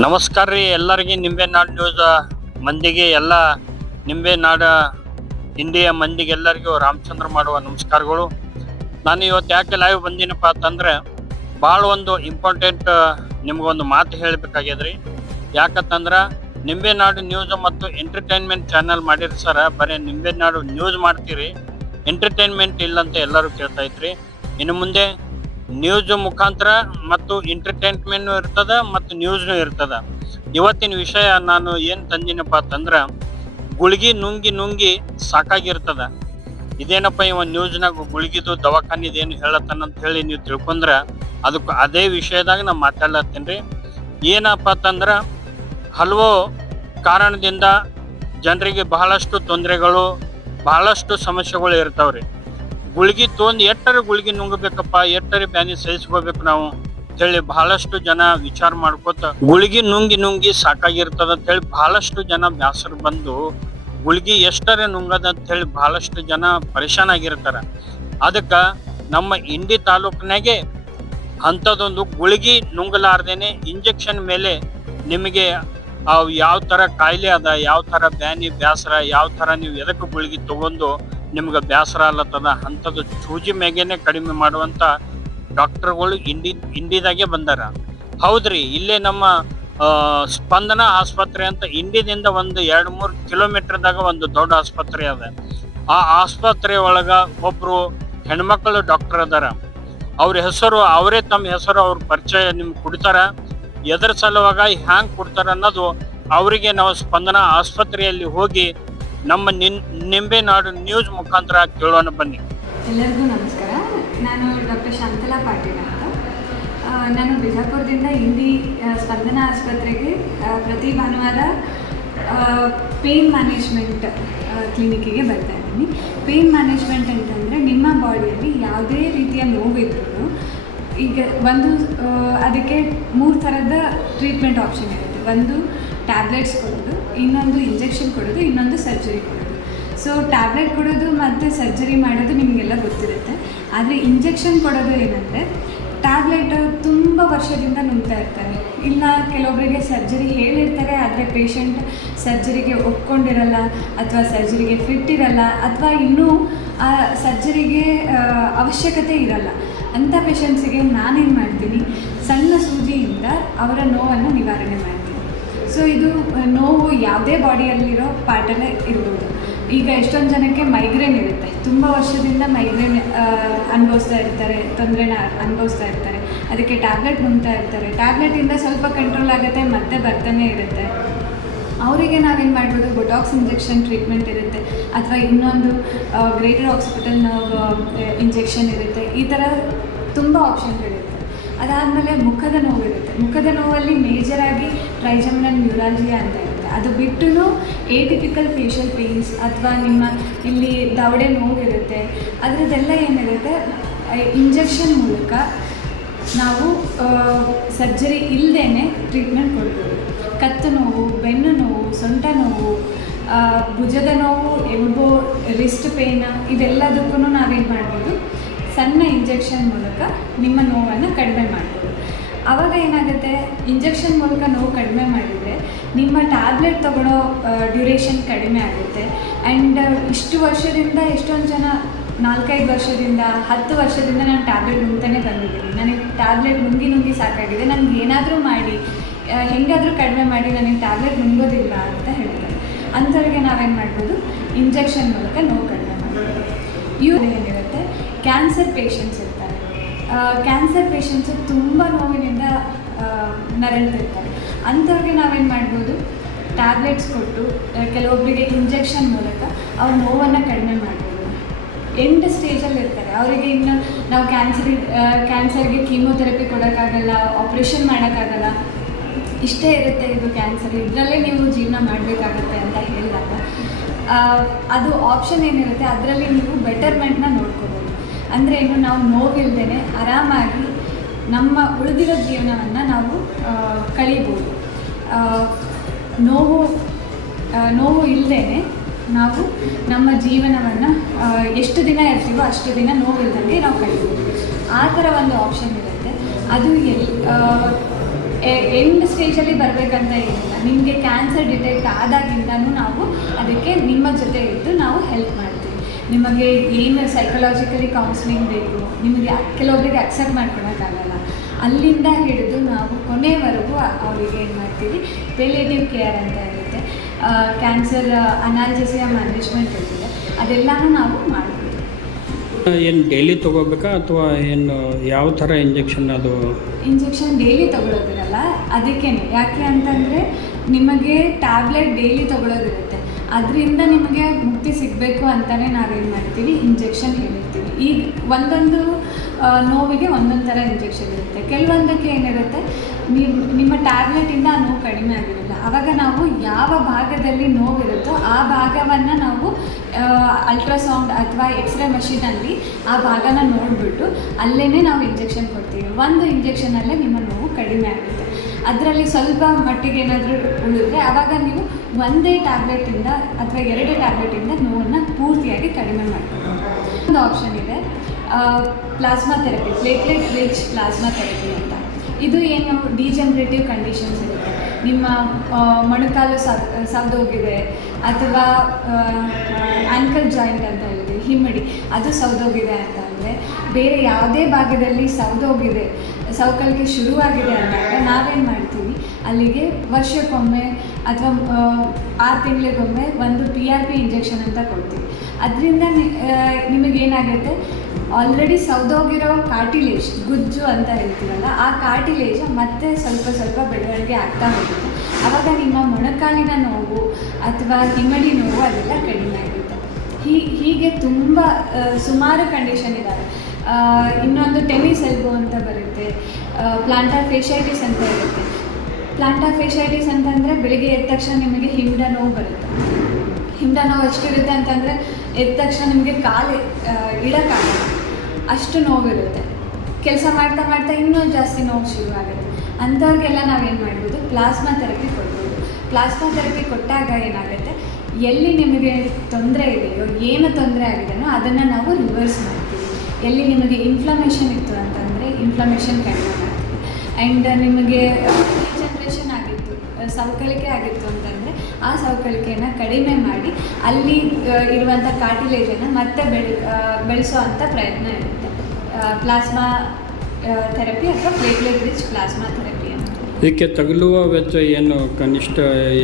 ನಮಸ್ಕಾರ ರೀ ಎಲ್ಲರಿಗೆ ನಿಂಬೆನಾಡು ನ್ಯೂಸ್ ಮಂದಿಗೆ ಎಲ್ಲ ನಿಂಬೆನಾಡ ಇಂಡಿಯಾ ಮಂದಿಗೆ ಎಲ್ಲರಿಗೂ ರಾಮಚಂದ್ರ ಮಾಡುವ ನಮಸ್ಕಾರಗಳು. ನಾನು ಇವತ್ತು ಯಾಕೆ ಲೈವ್ ಬಂದಿನಪ್ಪ ಅಂತಂದ್ರೆ ಭಾಳ ಒಂದು ಇಂಪಾರ್ಟೆಂಟ್ ನಿಮ್ಗೊಂದು ಮಾತು ಹೇಳಬೇಕಾಗ್ಯದ್ರಿ. ಯಾಕಂತಂದ್ರೆ ನಿಂಬೆನಾಡು ನ್ಯೂಸ್ ಮತ್ತು ಎಂಟರ್ಟೈನ್ಮೆಂಟ್ ಚಾನಲ್ ಮಾಡಿರಿ ಸರ, ಬರೀ ನಿಂಬೆನಾಡು ನ್ಯೂಸ್ ಮಾಡ್ತೀರಿ, ಎಂಟರ್ಟೈನ್ಮೆಂಟ್ ಇಲ್ಲಂತ ಎಲ್ಲರೂ ಕೇಳ್ತಾ ಇದ್ರಿ. ಇನ್ನು ಮುಂದೆ ನ್ಯೂಸ್ ಮುಖಾಂತರ ಮತ್ತು ಎಂಟರ್ಟೈನ್ಮೆಂಟ್ ಇರ್ತದ ಮತ್ತು ನ್ಯೂಸ್ನು ಇರ್ತದ. ಇವತ್ತಿನ ವಿಷಯ ನಾನು ಏನ್ ತಂದಿನಪ್ಪ ಅಂತಂದ್ರ ಗುಳಿಗಿ ನುಂಗಿ ಸಾಕಾಗಿರ್ತದ. ಇದೇನಪ್ಪ ಇವ ನ್ಯೂಸ್ನಾಗ ಗುಳಿಗಿದು ದವಾಖಾನಿದೇನು ಹೇಳತ್ತಾನಂತ ಹೇಳಿ ನೀವು ತಿಳ್ಕೊಂಡ್ರ ಅದಕ್ಕೆ ಅದೇ ವಿಷಯದಾಗ ನಾ ಮಾತಾಡ್ಲತ್ತೀನಿ. ಏನಪ್ಪ ಅಂತಂದ್ರ ಹಲವು ಕಾರಣದಿಂದ ಜನರಿಗೆ ಬಹಳಷ್ಟು ತೊಂದರೆಗಳು, ಬಹಳಷ್ಟು ಸಮಸ್ಯೆಗಳು ಇರ್ತಾವ್ರಿ. ಗುಳಿಗೆ ತೊಂದು ಎಟ್ಟರೆ ಗುಳಿಗೆ ನುಂಗಬೇಕಪ್ಪ, ಎಟ್ಟರೆ ಬ್ಯಾನಿ ಸಹಿಸ್ಕೋಬೇಕು ನಾವು ಅಂತೇಳಿ ಬಹಳಷ್ಟು ಜನ ವಿಚಾರ ಮಾಡ್ಕೋತ ಗುಳಿಗೆ ನುಂಗಿ ಸಾಕಾಗಿರ್ತದ ಅಂತ ಹೇಳಿ ಬಹಳಷ್ಟು ಜನ ಬ್ಯಾಸರ ಬಂದು ಗುಳಿಗೆ ಎಷ್ಟರೆ ನುಂಗದ ಅಂತ ಹೇಳಿ ಬಹಳಷ್ಟು ಜನ ಪರೇಶಾನ್ ಆಗಿರ್ತಾರ. ಅದಕ್ಕ ನಮ್ಮ ಇಂಡಿ ತಾಲೂಕಿನಾಗೆ ಅಂಥದ್ದೊಂದು ಗುಳಿಗೆ ನುಂಗಲಾರ್ದೇನೆ ಇಂಜೆಕ್ಷನ್ ಮೇಲೆ ನಿಮಗೆ ಯಾವ ತರ ಕಾಯಿಲೆ ಅದ, ಯಾವ ತರ ಬ್ಯಾನಿ ಬ್ಯಾಸರ, ಯಾವ ತರ ನೀವು ಎದಕ್ಕೆ ಗುಳಿಗೆ ತಗೊಂಡು ನಿಮ್ಗೆ ಬ್ಯಾಸರ ಅಲ್ಲತ್ತದ ಅಂಥದ್ದು ಚೂಜಿ ಮೇಗೇನೆ ಕಡಿಮೆ ಮಾಡುವಂತ ಡಾಕ್ಟರ್ಗಳು ಇಂಡಿದಾಗೆ ಬಂದಾರ. ಹೌದ್ರಿ, ಇಲ್ಲೇ ನಮ್ಮ ಸ್ಪಂದನ ಆಸ್ಪತ್ರೆ ಅಂತ ಇಂಡಿದಿಂದ ಒಂದು 2-3 ಕಿಲೋಮೀಟರ್ದಾಗ ಒಂದು ದೊಡ್ಡ ಆಸ್ಪತ್ರೆ ಅದ. ಆ ಆಸ್ಪತ್ರೆ ಒಳಗ ಒಬ್ರು ಹೆಣ್ಮಕ್ಳು ಡಾಕ್ಟರ್ ಅದಾರ. ಅವ್ರ ಹೆಸರು ಅವರೇ ತಮ್ಮ ಹೆಸರು ಅವ್ರ ಪರಿಚಯ ನಿಮ್ಗೆ ಕೊಡ್ತಾರ. ಎದರ ಸಲುವಾಗ ಹ್ಯಾಂಗ್ ಕೊಡ್ತಾರ ಅನ್ನೋದು ಅವರಿಗೆ ನಾವು ಸ್ಪಂದನ ಆಸ್ಪತ್ರೆಯಲ್ಲಿ ಹೋಗಿ ನಮ್ಮ ನಿಂಬೆನಾಡು ನ್ಯೂಸ್ ಮುಖಾಂತರ ಕೇಳೋಣ ಬನ್ನಿ. ಎಲ್ಲರಿಗೂ ನಮಸ್ಕಾರ. ನಾನು ಡಾಕ್ಟರ್ ಶಾಂತಲಾ ಪಾಟೀಲ್ ಅಂತ. ನಾನು ಬಿಜಾಪುರದಿಂದ ಇಂಡಿ ಸ್ಪಂದನ ಆಸ್ಪತ್ರೆಗೆ ಪ್ರತಿ ಭಾನುವಾರ ಪೇನ್ ಮ್ಯಾನೇಜ್ಮೆಂಟ್ ಕ್ಲಿನಿಕ್ಕಿಗೆ ಬರ್ತಾ ಇದ್ದೀನಿ. ಪೇನ್ ಮ್ಯಾನೇಜ್ಮೆಂಟ್ ಅಂತಂದರೆ ನಿಮ್ಮ ಬಾಡಿಯಲ್ಲಿ ಯಾವುದೇ ರೀತಿಯ ನೋವಿದ್ರೂ ಈಗ ಅದಕ್ಕೆ 3 ಥರದ ಟ್ರೀಟ್ಮೆಂಟ್ ಆಪ್ಷನ್ ಇರುತ್ತೆ. ಒಂದು ಟ್ಯಾಬ್ಲೆಟ್ಸ್ ಕೊಡೋದು, ಇನ್ನೊಂದು ಇಂಜೆಕ್ಷನ್ ಕೊಡೋದು, ಇನ್ನೊಂದು ಸರ್ಜರಿ ಕೊಡೋದು. ಸೊ ಟ್ಯಾಬ್ಲೆಟ್ ಕೊಡೋದು ಮತ್ತು ಸರ್ಜರಿ ಮಾಡೋದು ನಿಮಗೆಲ್ಲ ಗೊತ್ತಿರುತ್ತೆ. ಆದರೆ ಇಂಜೆಕ್ಷನ್ ಕೊಡೋದು ಏನಂದರೆ ಟ್ಯಾಬ್ಲೆಟ್ ತುಂಬ ವರ್ಷದಿಂದ ನುಂಗ್ತಾ ಇರ್ತಾರೆ, ಇಲ್ಲ ಕೆಲವೊಬ್ಬರಿಗೆ ಸರ್ಜರಿ ಹೇಳಿರ್ತಾರೆ ಆದರೆ ಪೇಷಂಟ್ ಸರ್ಜರಿಗೆ ಒಪ್ಕೊಂಡಿರಲ್ಲ ಅಥವಾ ಸರ್ಜರಿಗೆ ಫಿಟ್ ಇರಲ್ಲ ಅಥವಾ ಇನ್ನೂ ಆ ಸರ್ಜರಿಗೆ ಅವಶ್ಯಕತೆ ಇರಲ್ಲ. ಅಂಥ ಪೇಷಂಟ್ಸಿಗೆ ನಾನೇನು ಮಾಡ್ತೀನಿ, ಸಣ್ಣ ಸೂಜಿಯಿಂದ ಅವರ ನೋವನ್ನು ನಿವಾರಣೆ ಮಾಡ್ತೀನಿ. ಸೊ ಇದು ನೋವು ಯಾವುದೇ ಬಾಡಿಯಲ್ಲಿರೋ ಪಾರ್ಟಲ್ಲೇ ಇರ್ಬೋದು. ಈಗ ಎಷ್ಟೊಂದು ಜನಕ್ಕೆ ಮೈಗ್ರೇನ್ ಇರುತ್ತೆ, ತುಂಬ ವರ್ಷದಿಂದ ಮೈಗ್ರೇನ್ ಅನುಭವಿಸ್ತಾ ಇರ್ತಾರೆ, ತೊಂದರೆನ ಅನುಭವಿಸ್ತಾ ಇರ್ತಾರೆ, ಅದಕ್ಕೆ ಟ್ಯಾಬ್ಲೆಟ್ ನುಂಗ್ತಾ ಇರ್ತಾರೆ. ಟ್ಯಾಬ್ಲೆಟಿಂದ ಸ್ವಲ್ಪ ಕಂಟ್ರೋಲ್ ಆಗುತ್ತೆ, ಮತ್ತೆ ಬರ್ತಾನೆ ಇರುತ್ತೆ. ಅವರಿಗೆ ನಾವೇನು ಮಾಡ್ಬೋದು, ಬೊಟಾಕ್ಸ್ ಇಂಜೆಕ್ಷನ್ ಟ್ರೀಟ್ಮೆಂಟ್ ಇರುತ್ತೆ, ಅಥವಾ ಇನ್ನೊಂದು ಗ್ರೇಟರ್ ಆಕ್ಸಿಪಿಟಲ್ ನರ್ವ್ ಇಂಜೆಕ್ಷನ್ ಇರುತ್ತೆ. ಈ ಥರ ತುಂಬ ಆಪ್ಷನ್ಗಳಿರುತ್ತೆ. ಅದಾದಮೇಲೆ ಮುಖದ ನೋವು ಇರುತ್ತೆ. ಮುಖದ ನೋವಲ್ಲಿ ಮೇಜರಾಗಿ ಟ್ರೈಜಮಿನಲ್ ನ್ಯೂರಾಲಜಿಯಾ ಅಂತ ಇರುತ್ತೆ. ಅದು ಬಿಟ್ಟು ಏಟಿಪಿಕಲ್ ಫೇಶಿಯಲ್ ಪೇನ್ಸ್ ಅಥವಾ ನಿಮ್ಮ ಇಲ್ಲಿ ದವಡೆ ನೋವಿರುತ್ತೆ, ಅದರದ್ದೆಲ್ಲ ಏನಿರುತ್ತೆ ಇಂಜೆಕ್ಷನ್ ಮೂಲಕ ನಾವು ಸರ್ಜರಿ ಇಲ್ಲದೇ ಟ್ರೀಟ್ಮೆಂಟ್ ಕೊಡ್ಬೋದು. ಕತ್ತು ನೋವು, ಬೆನ್ನು ನೋವು, ಸೊಂಟ ನೋವು, ಭುಜದ ನೋವು, ಎಲ್ಬೋ, ರಿಸ್ಟ್ ಪೇನ್, ಇದೆಲ್ಲದಕ್ಕೂ ನಾವೇನು ಮಾಡ್ಬೋದು, ಸಣ್ಣ ಇಂಜೆಕ್ಷನ್ ಮೂಲಕ ನಿಮ್ಮ ನೋವನ್ನು ಕಡಿಮೆ ಮಾಡ್ಬೋದು. ಆವಾಗ ಏನಾಗುತ್ತೆ, ಇಂಜೆಕ್ಷನ್ ಮೂಲಕ ನೋವು ಕಡಿಮೆ ಮಾಡಿದರೆ ನಿಮ್ಮ ಟ್ಯಾಬ್ಲೆಟ್ ತೊಗೊಳ್ಳೋ ಡ್ಯೂರೇಷನ್ ಕಡಿಮೆ ಆಗುತ್ತೆ. ಆ್ಯಂಡ್ ಇಷ್ಟು ವರ್ಷದಿಂದ ಎಷ್ಟೊಂದು ಜನ 4-5 ವರ್ಷದಿಂದ 10 ವರ್ಷದಿಂದ ನಾನು ಟ್ಯಾಬ್ಲೆಟ್ ನುಂಗ್ತಾನೆ ಬಂದಿದ್ದೀನಿ. ನನಗೆ ಟ್ಯಾಬ್ಲೆಟ್ ನುಂಗಿ ಸಾಕಾಗಿದೆ, ನನಗೆ ಏನಾದರೂ ಮಾಡಿ ಹೆಂಗಾದರೂ ಕಡಿಮೆ ಮಾಡಿ ನನಗೆ ಟ್ಯಾಬ್ಲೆಟ್ ನುಂಗೋದಿಲ್ಲ ಅಂತ ಹೇಳ್ತಾರೆ. ಅಂಥವ್ರಿಗೆ ನಾವೇನು ಮಾಡ್ಬೋದು, ಇಂಜೆಕ್ಷನ್ ಮೂಲಕ ನೋವು ಕಡಿಮೆ ಮಾಡ್ಬೋದು. ಇವ್ರು ಏನಿರುತ್ತೆ, ಕ್ಯಾನ್ಸರ್ ಪೇಷಂಟ್ಸ್ ಇರ್ತಾರೆ. ಕ್ಯಾನ್ಸರ್ ಪೇಷಂಟ್ಸು ತುಂಬ ನೋವಿನಿಂದ ನರಳ್ತಿರ್ತಾರೆ. ಅಂಥವ್ರಿಗೆ ನಾವೇನು ಮಾಡ್ಬೋದು, ಟ್ಯಾಬ್ಲೆಟ್ಸ್ ಕೊಟ್ಟು ಕೆಲವೊಬ್ಬರಿಗೆ ಇಂಜೆಕ್ಷನ್ ಮೂಲಕ ಅವ್ರ ನೋವನ್ನು ಕಡಿಮೆ ಮಾಡ್ಬೋದು. ಎಂಡ್ ಸ್ಟೇಜಲ್ಲಿ ಇರ್ತಾರೆ, ಅವರಿಗೆ ಇನ್ನು ನಾವು ಕ್ಯಾನ್ಸರ್ಗೆ ಕೀಮೋಥೆರಪಿ ಕೊಡೋಕ್ಕಾಗಲ್ಲ, ಆಪ್ರೇಷನ್ ಮಾಡೋಕ್ಕಾಗಲ್ಲ, ಇಷ್ಟೇ ಇರುತ್ತೆ ಇದು ಕ್ಯಾನ್ಸರ್, ಇದರಲ್ಲೇ ನೀವು ಜೀವನ ಮಾಡಬೇಕಾಗತ್ತೆ ಅಂತ ಹೇಳಿದಾಗ ಅದು ಆಪ್ಷನ್ ಏನಿರುತ್ತೆ ಅದರಲ್ಲಿ ನೀವು ಬೆಟರ್ಮೆಂಟ್ನ ನೋಡ್ಕೋಬೋದು. ಅಂದರೆ ಇನ್ನು ನಾವು ನೋವಿಲ್ಲದೇ ಆರಾಮಾಗಿ ನಮ್ಮ ಉಳಿದಿರೋ ಜೀವನವನ್ನು ನಾವು ಕಳೀಬೋದು. ನೋವು ಇಲ್ಲದೇ ನಾವು ನಮ್ಮ ಜೀವನವನ್ನು ಎಷ್ಟು ದಿನ ಇರ್ತೀವೋ ಅಷ್ಟು ದಿನ ನೋವಿಲ್ಲದಂಗೆ ನಾವು ಕಳೀಬೋದು. ಆ ಥರ ಒಂದು ಆಪ್ಷನ್ ಇರುತ್ತೆ. ಅದು ಎಂಡ್ ಸ್ಟೇಜಲ್ಲಿ ಬರಬೇಕಂತ ಏನಿಲ್ಲ. ನಿಮಗೆ ಕ್ಯಾನ್ಸರ್ ಡಿಟೆಕ್ಟ್ ಆದಾಗಿಂದನೂ ನಾವು ಅದಕ್ಕೆ ನಿಮ್ಮ ಜೊತೆ ಇದ್ದು ನಾವು ಹೆಲ್ಪ್ ಮಾಡ್ತೀವಿ. ನಿಮಗೆ ಏನು ಸೈಕಲಾಜಿಕಲಿ ಕೌನ್ಸಿಲಿಂಗ್ ಬೇಕು, ನಿಮಗೆ ಕೆಲವೊಬ್ಬರಿಗೆ ಅಕ್ಸೆಪ್ಟ್ ಮಾಡ್ಕೊಳಕ್ಕಾಗಲ್ಲ, ಅಲ್ಲಿಂದ ಹಿಡಿದು ನಾವು ಕೊನೆವರೆಗೂ ಅವರಿಗೆ ಏನು ಮಾಡ್ತೀವಿ, ಪೆಲಿಯೇಟಿವ್ ಕೇರ್ ಅಂತ ಇರುತ್ತೆ, ಕ್ಯಾನ್ಸರ್ ಅನಾಲ್ಜೆಸಿಯಾ ಮ್ಯಾನೇಜ್ಮೆಂಟ್ ಇರುತ್ತೆ, ಅದೆಲ್ಲನೂ ನಾವು ಮಾಡ್ತೀವಿ. ಏನು ಡೈಲಿ ತೊಗೋಬೇಕಾ ಅಥವಾ ಏನು ಯಾವ ಥರ ಇಂಜೆಕ್ಷನ್? ಅದು ಇಂಜೆಕ್ಷನ್ ಡೈಲಿ ತೊಗೊಳೋದಿರಲ್ಲ, ಅದಕ್ಕೇನೆ. ಯಾಕೆ ಅಂತಂದರೆ ನಿಮಗೆ ಟ್ಯಾಬ್ಲೆಟ್ ಡೈಲಿ ತೊಗೊಳೋದಿರುತ್ತೆ, ಅದರಿಂದ ನಿಮಗೆ ಮುಕ್ತಿ ಸಿಗಬೇಕು ಅಂತಲೇ ನಾವೇನು ಮಾಡ್ತೀವಿ, ಇಂಜೆಕ್ಷನ್ ಹೇಳಿರ್ತೀವಿ. ಈಗ ಒಂದೊಂದು ನೋವಿಗೆ ಒಂದೊಂದು ಥರ ಇಂಜೆಕ್ಷನ್ ಇರುತ್ತೆ. ಕೆಲವೊಂದಕ್ಕೆ ಏನಿರುತ್ತೆ, ನಿಮ್ಮ ಟ್ಯಾಬ್ಲೆಟಿಂದ ಆ ನೋವು ಕಡಿಮೆ ಆಗಿರಲ್ಲ, ಆವಾಗ ನಾವು ಯಾವ ಭಾಗದಲ್ಲಿ ನೋವಿರುತ್ತೋ ಆ ಭಾಗವನ್ನು ನಾವು ಅಲ್ಟ್ರಾಸೌಂಡ್ ಅಥವಾ ಎಕ್ಸ್ರೇ ಮಷೀನಲ್ಲಿ ಆ ಭಾಗನ ನೋಡಿಬಿಟ್ಟು ಅಲ್ಲೇ ನಾವು ಇಂಜೆಕ್ಷನ್ ಕೊಡ್ತೀವಿ. ಒಂದು ಇಂಜೆಕ್ಷನಲ್ಲೇ ನಿಮ್ಮ ನೋವು ಕಡಿಮೆ ಆಗುತ್ತೆ. ಅದರಲ್ಲಿ ಸ್ವಲ್ಪ ಮಟ್ಟಿಗೆ ಏನಾದರೂ ಉಳಿದ್ರೆ ಆವಾಗ ನೀವು ಒಂದೇ ಟ್ಯಾಬ್ಲೆಟಿಂದ ಅಥವಾ 2 ಟ್ಯಾಬ್ಲೆಟಿಂದ ನೋವನ್ನು ಪೂರ್ತಿಯಾಗಿ ಕಡಿಮೆ ಮಾಡ್ತೀವಿ. ಒಂದು ಆಪ್ಷನ್ ಇದೆ, plasma therapy, platelet rich plasma therapy ಅಂತ. ಇದು ಏನು ಡಿಜನರೇಟಿವ್ ಕಂಡೀಷನ್ಸ್ ಇರುತ್ತೆ, ನಿಮ್ಮ ಮೊಣಕಾಲು ಸವ್ದೋಗಿದೆ ಅಥವಾ ಆ್ಯಂಕಲ್ ಜಾಯಿಂಟ್ ಅಂತ ಹೇಳ್ತೀವಿ, ಹಿಮ್ಮಡಿ, ಅದು ಸವ್ದೋಗಿದೆ ಅಂತ ಅಂದರೆ, ಬೇರೆ ಯಾವುದೇ ಭಾಗದಲ್ಲಿ ಸವ್ದೋಗಿದೆ, ಸವಕಳಿಕೆ ಶುರುವಾಗಿದೆ ಅಂದಾಗ ನಾವೇನು ಮಾಡ್ತೀವಿ, ಅಲ್ಲಿಗೆ ವರ್ಷಕ್ಕೊಮ್ಮೆ ಅಥವಾ 6 ತಿಂಗಳಿಗೊಮ್ಮೆ ಒಂದು PRP ಇಂಜೆಕ್ಷನ್ ಅಂತ ಕೊಡ್ತೀವಿ. ಅದರಿಂದ ನಿಮಗೇನಾಗುತ್ತೆ, ಆಲ್ರೆಡಿ ಸೌದೋಗಿರೋ ಕಾರ್ಟಿಲೇಜ್, ಗುಜ್ಜು ಅಂತ ಹೇಳ್ತೀವಲ್ಲ, ಆ ಕಾರ್ಟಿಲೇಜ್ ಮತ್ತೆ ಸ್ವಲ್ಪ ಬೆಳವಣಿಗೆ ಆಗ್ತಾ ಹೋಗುತ್ತೆ. ಆವಾಗ ನಿಮ್ಮ ಮೊಣಕಾಲಿನ ನೋವು ಅಥವಾ ಹಿಮ್ಮಡಿ ನೋವು ಅದೆಲ್ಲ ಕಡಿಮೆ ಆಗುತ್ತೆ. ಹೀಗೆ ತುಂಬ ಸುಮಾರು ಕಂಡೀಷನ್ ಇದ್ದಾವೆ. ಇನ್ನೊಂದು ಟೆನಿಸ್ ಎಲ್ಬೋ ಅಂತ ಬರುತ್ತೆ, ಪ್ಲಾಂಟರ್ ಫೇಶೈಟಿಸ್ ಅಂತ ಇರುತ್ತೆ. ಪ್ಲಾಂಟರ್ ಫೇಶೈಟಿಸ್ ಅಂತಂದರೆ ಬೆಳಿಗ್ಗೆ ಎದ್ದ ತಕ್ಷಣ ನಿಮಗೆ ಹಿಂಡ ನೋವು ಬರುತ್ತೆ. ಹಿಂಡ ನೋವು ಎಷ್ಟಿರುತ್ತೆ ಅಂತಂದರೆ ಎದ್ದ ತಕ್ಷಣ ನಿಮಗೆ ಕಾಲು ಇಡೋಕ್ಕಾಗಲ್ಲ, ಅಷ್ಟು ನೋವಿರುತ್ತೆ. ಕೆಲಸ ಮಾಡ್ತಾ ಮಾಡ್ತಾ ಇನ್ನೂ ಜಾಸ್ತಿ ನೋವು ಶುರುವಾಗುತ್ತೆ. ಅಂಥವ್ರಿಗೆಲ್ಲ ನಾವೇನು ಮಾಡ್ಬೋದು, ಪ್ಲಾಸ್ಮಾ ಥೆರಪಿ ಕೊಡ್ಬೋದು. ಪ್ಲಾಸ್ಮಾ ಥೆರಪಿ ಕೊಟ್ಟಾಗ ಏನಾಗುತ್ತೆ, ಎಲ್ಲಿ ನಿಮಗೆ ತೊಂದರೆ ಇದೆಯೋ, ಏನು ತೊಂದರೆ ಆಗಿದೆಯೋ ಅದನ್ನು ನಾವು ರಿವರ್ಸ್ ಮಾಡ್ತೀವಿ. ಎಲ್ಲಿ ನಿಮಗೆ ಇನ್ಫ್ಲಮೇಷನ್ ಇತ್ತು ಅಂತಂದರೆ ಇನ್ಫ್ಲಮೇಷನ್ ಕಡಿಮೆ ಮಾಡ್ತೀವಿ. ಆ್ಯಂಡ್ ನಿಮಗೆ ಡಿಜನರೇಷನ್ ಆಗಿತ್ತು, ಸವಕಳಿಕೆ ಆಗಿತ್ತು ಅಂತಂದರೆ ಆ ಸವಕಳಿಕೆಯನ್ನು ಕಡಿಮೆ ಮಾಡಿ ಅಲ್ಲಿ ಇರುವಂಥ ಕಾರ್ಟಿಲೇಜನ್ನು ಮತ್ತೆ ಬೆಳೆಸೋ ಅಂಥ ಪ್ರಯತ್ನ ಇರುತ್ತೆ. ಪ್ಲಾಸ್ಮಾ ಥೆರಪಿ ಅಥವಾ ಪ್ಲೇಟ್ಲೆಟ್ ರಿಚ್ ಪ್ಲಾಸ್ಮಾ ಥೆರಪಿ ಅಂತ. ಇದಕ್ಕೆ ತಗುಲುವ ವೆಚ್ಚ ಏನು ಕನಿಷ್ಠ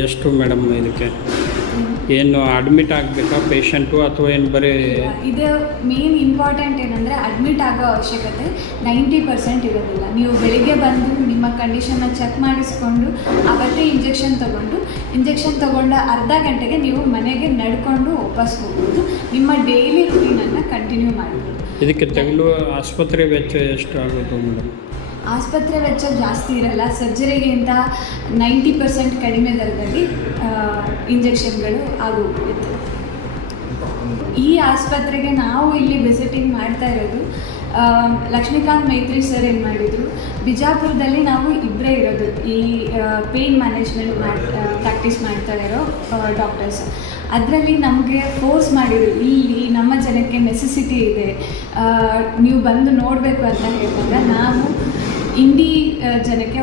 ಎಷ್ಟು ಮೇಡಮ್? ಇದಕ್ಕೆ ಏನು ಅಡ್ಮಿಟ್ ಆಗಬೇಕಾ ಪೇಷಂಟು ಅಥವಾ ಏನು ಬರೀ? ಇದು ಮೇನ್ ಇಂಪಾರ್ಟೆಂಟ್ ಏನಂದರೆ ಅಡ್ಮಿಟ್ ಆಗೋ ಅವಶ್ಯಕತೆ 90% ಇರೋದಿಲ್ಲ. ನೀವು ಬೆಳಿಗ್ಗೆ ಬಂದು ನಿಮ್ಮ ಕಂಡೀಷನ್ನ ಚೆಕ್ ಮಾಡಿಸ್ಕೊಂಡು ಅವತ್ತೇ ಇಂಜೆಕ್ಷನ್ ತೊಗೊಂಡ ಅರ್ಧ ಗಂಟೆಗೆ ನೀವು ಮನೆಗೆ ನಡ್ಕೊಂಡು ವಾಪಸ್ ಹೋಗ್ಬೋದು. ನಿಮ್ಮ ಡೈಲಿ ರೂಟೀನನ್ನು ಕಂಟಿನ್ಯೂ ಮಾಡ್ಬೋದು. ಇದಕ್ಕೆ ತಗುಲುವ ಆಸ್ಪತ್ರೆ ವೆಚ್ಚ ಎಷ್ಟು ಆಗುತ್ತೆ ಮೇಡಮ್? ಆಸ್ಪತ್ರೆ ವೆಚ್ಚ ಜಾಸ್ತಿ ಇರಲ್ಲ. ಸರ್ಜರಿಗಿಂತ 90% ಕಡಿಮೆ ದರದಲ್ಲಿ ಇಂಜೆಕ್ಷನ್ಗಳು ಆಗೋಗುತ್ತೆ. ಈ ಆಸ್ಪತ್ರೆಗೆ ನಾವು ಇಲ್ಲಿ ವಿಸಿಟಿಂಗ್ ಮಾಡ್ತಾ ಇರೋದು, ಲಕ್ಷ್ಮೀಕಾಂತ್ ಮೈತ್ರಿ ಸರ್ ಏನು ಮಾಡಿದರು, ಬಿಜಾಪುರದಲ್ಲಿ ನಾವು ಇಬ್ಬರೇ ಇರೋದು ಈ ಪೇಯ್ನ್ ಮ್ಯಾನೇಜ್ಮೆಂಟ್ ಪ್ರಾಕ್ಟೀಸ್ ಮಾಡ್ತಾ ಇರೋ ಡಾಕ್ಟರ್ಸ್. ಅದರಲ್ಲಿ ನಮಗೆ ಫೋರ್ಸ್ ಮಾಡಿದ್ರು, ಇಲ್ಲಿ ನಮ್ಮ ಜನಕ್ಕೆ ನೆಸೆಸಿಟಿ ಇದೆ, ನೀವು ಬಂದು ನೋಡಬೇಕು ಅಂತ ಹೇಳಿದಾಗ ನಾವು ಇಂಡಿ ಜನಕ್ಕೆ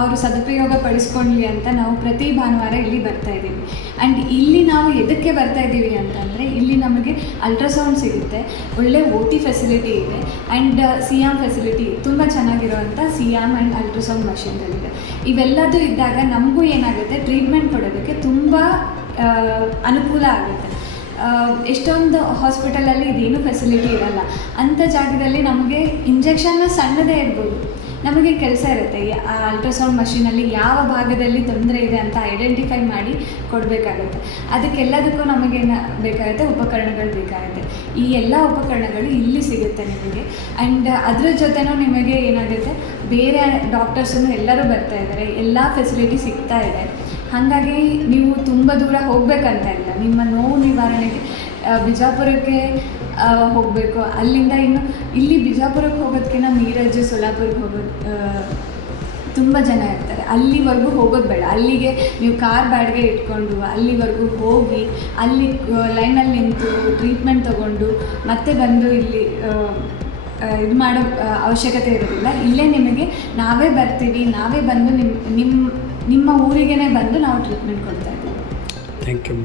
ಅವರು ಸದುಪಯೋಗ ಪಡಿಸ್ಕೊಳ್ಳಿ ಅಂತ ನಾವು ಪ್ರತಿ ಭಾನುವಾರ ಇಲ್ಲಿ ಬರ್ತಾಯಿದ್ದೀವಿ. ಆ್ಯಂಡ್ ಇಲ್ಲಿ ನಾವು ಎದಕ್ಕೆ ಬರ್ತಾಯಿದ್ದೀವಿ ಅಂತಂದರೆ, ಇಲ್ಲಿ ನಮಗೆ ಅಲ್ಟ್ರಾಸೌಂಡ್ ಸಿಗುತ್ತೆ, ಒಳ್ಳೆ OT ಫೆಸಿಲಿಟಿ ಇದೆ, ಆ್ಯಂಡ್ ಸಿಯಾಮ್ ಫೆಸಿಲಿಟಿ ತುಂಬ ಚೆನ್ನಾಗಿರುವಂಥ ಸಿಯಾಮ್ ಆ್ಯಂಡ್ ಅಲ್ಟ್ರಾಸೌಂಡ್ ಮಷಿನ್ಗಳಿದೆ. ಇವೆಲ್ಲದೂ ಇದ್ದಾಗ ನಮಗೂ ಏನಾಗುತ್ತೆ, ಟ್ರೀಟ್ಮೆಂಟ್ ಕೊಡೋದಕ್ಕೆ ತುಂಬ ಅನುಕೂಲ ಆಗುತ್ತೆ. ಎಷ್ಟೊಂದು ಹಾಸ್ಪಿಟಲಲ್ಲಿ ಇದೇನು ಫೆಸಿಲಿಟಿ ಇರಲ್ಲ. ಅಂಥ ಜಾಗದಲ್ಲಿ ನಮಗೆ ಇಂಜೆಕ್ಷನ್ನು ಸಣ್ಣದೇ ಇರ್ಬೋದು, ನಮಗೆ ಕೆಲಸ ಇರುತ್ತೆ ಆ ಅಲ್ಟ್ರಾಸೌಂಡ್ ಮಷೀನಲ್ಲಿ ಯಾವ ಭಾಗದಲ್ಲಿ ತೊಂದರೆ ಇದೆ ಅಂತ ಐಡೆಂಟಿಫೈ ಮಾಡಿ ಕೊಡಬೇಕಾಗುತ್ತೆ. ಅದಕ್ಕೆಲ್ಲದಕ್ಕೂ ನಮಗೇನು ಬೇಕಾಗುತ್ತೆ, ಉಪಕರಣಗಳು ಬೇಕಾಗುತ್ತೆ. ಈ ಎಲ್ಲ ಉಪಕರಣಗಳು ಇಲ್ಲಿ ಸಿಗುತ್ತೆ ನಿಮಗೆ. ಆ್ಯಂಡ್ ಅದ್ರ ಜೊತೆನೂ ನಿಮಗೆ ಏನಾಗುತ್ತೆ, ಬೇರೆ ಡಾಕ್ಟರ್ಸನ್ನು ಎಲ್ಲರೂ ಬರ್ತಾ ಇದ್ದಾರೆ, ಎಲ್ಲ ಫೆಸಿಲಿಟಿ ಸಿಗ್ತಾ ಇದೆ. ಹಾಗಾಗಿ ನೀವು ತುಂಬ ದೂರ ಹೋಗಬೇಕಂತ ಇಲ್ಲ. ನಿಮ್ಮ ನೋವು ನಿವಾರಣೆಗೆ ಬಿಜಾಪುರಕ್ಕೆ ಹೋಗಬೇಕು, ಅಲ್ಲಿಂದ ಇನ್ನು ಇಲ್ಲಿ ಬಿಜಾಪುರಕ್ಕೆ ಹೋಗೋದಕ್ಕಿಂತ ಮೀರಜ್, ಸೊಲ್ಲಾಪುರಕ್ಕೆ ಹೋಗೋದು ತುಂಬ ಜನ ಇರ್ತಾರೆ. ಅಲ್ಲಿವರೆಗೂ ಹೋಗೋದು ಬೇಡ. ಅಲ್ಲಿಗೆ ನೀವು ಕಾರ್ ಬಾಡಿಗೆ ಇಟ್ಕೊಂಡು ಅಲ್ಲಿವರೆಗೂ ಹೋಗಿ ಅಲ್ಲಿ ಲೈನಲ್ಲಿ ನಿಂತು ಟ್ರೀಟ್ಮೆಂಟ್ ತೊಗೊಂಡು ಮತ್ತೆ ಬಂದು ಇಲ್ಲಿ ಇದು ಮಾಡೋ ಅವಶ್ಯಕತೆ ಇರೋದಿಲ್ಲ. ಇಲ್ಲೇ ನಿಮಗೆ ನಾವೇ ಬರ್ತೀವಿ, ನಾವೇ ಬಂದು ನಿಮ್ಮ ಊರಿಗೇ ಬಂದು ನಾವು ಟ್ರೀಟ್ಮೆಂಟ್ ಕೊಡ್ತಾ ಇದ್ದೀವಿ. Thank you.